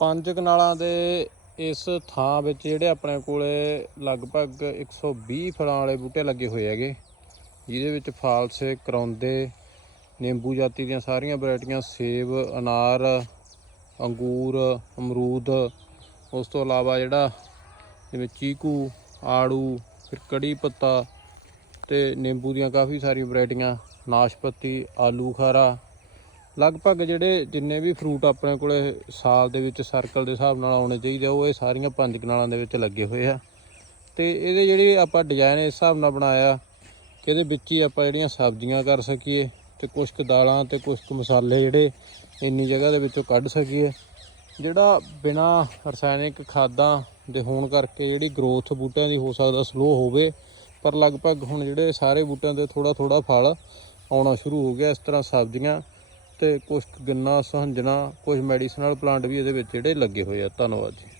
ਪੰਜ ਕਨਾਲਾਂ ਦੇ ਇਸ ਥਾਂ ਵਿੱਚ ਜਿਹੜੇ ਆਪਣੇ ਕੋਲੇ ਲਗਭਗ 120 ਫਲਾਂ ਵਾਲੇ ਬੂਟੇ ਲੱਗੇ ਹੋਏ ਹੈਗੇ, ਜਿਹਦੇ ਵਿੱਚ ਫਾਲਸੇ ਕਰੌਂਦੇ ਨਿੰਬੂ ਜਾਤੀ ਦੀਆਂ ਸਾਰੀਆਂ ਵੈਰਾਈਟੀਆਂ, ਸੇਬ, ਅਨਾਰ, ਅੰਗੂਰ, ਅਮਰੂਦ, ਉਸ ਤੋਂ ਇਲਾਵਾ ਜਿਹੜਾ ਜਿਵੇਂ ਚੀਕੂ, ਆੜੂ, ਫਿਰ ਕੜੀ ਪੱਤਾ ਤੇ ਨਿੰਬੂ ਦੀਆਂ ਕਾਫੀ ਸਾਰੀਆਂ ਵੈਰਾਈਟੀਆਂ, ਨਾਸ਼ਪਤੀ, ਆਲੂ ਖਾਰਾ ਲਗਭਗ ਜਿਹੜੇ ਜਿੰਨੇ ਵੀ ਫਰੂਟ ਆਪਣੇ ਕੋਲੇ ਸਾਲ ਦੇ ਵਿੱਚ ਸਰਕਲ ਦੇ ਹਿਸਾਬ ਨਾਲ ਆਉਣੇ ਚਾਹੀਦੇ ਆ, ਉਹ ਇਹ ਸਾਰੀਆਂ ਪੰਜ ਕਨਾਲਾਂ ਦੇ ਵਿੱਚ ਲੱਗੇ ਹੋਏ ਆ। ਤੇ ਇਹਦੇ ਜਿਹੜੇ ਆਪਾਂ ਡਿਜ਼ਾਈਨ ਇਸ ਹਿਸਾਬ ਨਾਲ ਬਣਾਇਆ ਕਿ ਇਹਦੇ ਵਿੱਚ ਹੀ ਆਪਾਂ ਜਿਹੜੀਆਂ ਸਬਜ਼ੀਆਂ ਕਰ ਸਕੀਏ ਤੇ ਕੁਝ ਕੁ ਦਾਲਾਂ ਤੇ ਕੁਝ ਕੁ ਮਸਾਲੇ ਜਿਹੜੇ ਇੰਨੀ ਜਗ੍ਹਾ ਦੇ ਵਿੱਚੋਂ ਕੱਢ ਸਕੀਏ। ਜਿਹੜਾ ਬਿਨਾ ਰਸਾਇਣਿਕ ਖਾਦਾਂ ਦੇ ਹੋਣ ਕਰਕੇ ਜਿਹੜੀ ਗਰੋਥ ਬੂਟਿਆਂ ਦੀ ਹੋ ਸਕਦਾ ਸਲੋ ਹੋਵੇ ਪਰ ਲਗਭਗ ਹੁਣ ਜਿਹੜੇ ਸਾਰੇ ਬੂਟਿਆਂ ਦੇ ਥੋੜਾ ਥੋੜਾ ਫਲ ਆਉਣਾ ਸ਼ੁਰੂ ਹੋ ਗਿਆ ਇਸ ਤਰ੍ਹਾਂ ਸਬਜ਼ੀਆਂ ਤੇ ਕੁਝ ਕੁ ਗੰਨਾ ਸੁਹੰਜਣਾ ਕੁਝ ਮੈਡੀਸਨਲ ਪਲਾਂਟ ਵੀ ਇਹਦੇ ਵਿੱਚ ਜਿਹੜੇ ਲੱਗੇ ਹੋਏ ਆ। ਧੰਨਵਾਦ ਜੀ।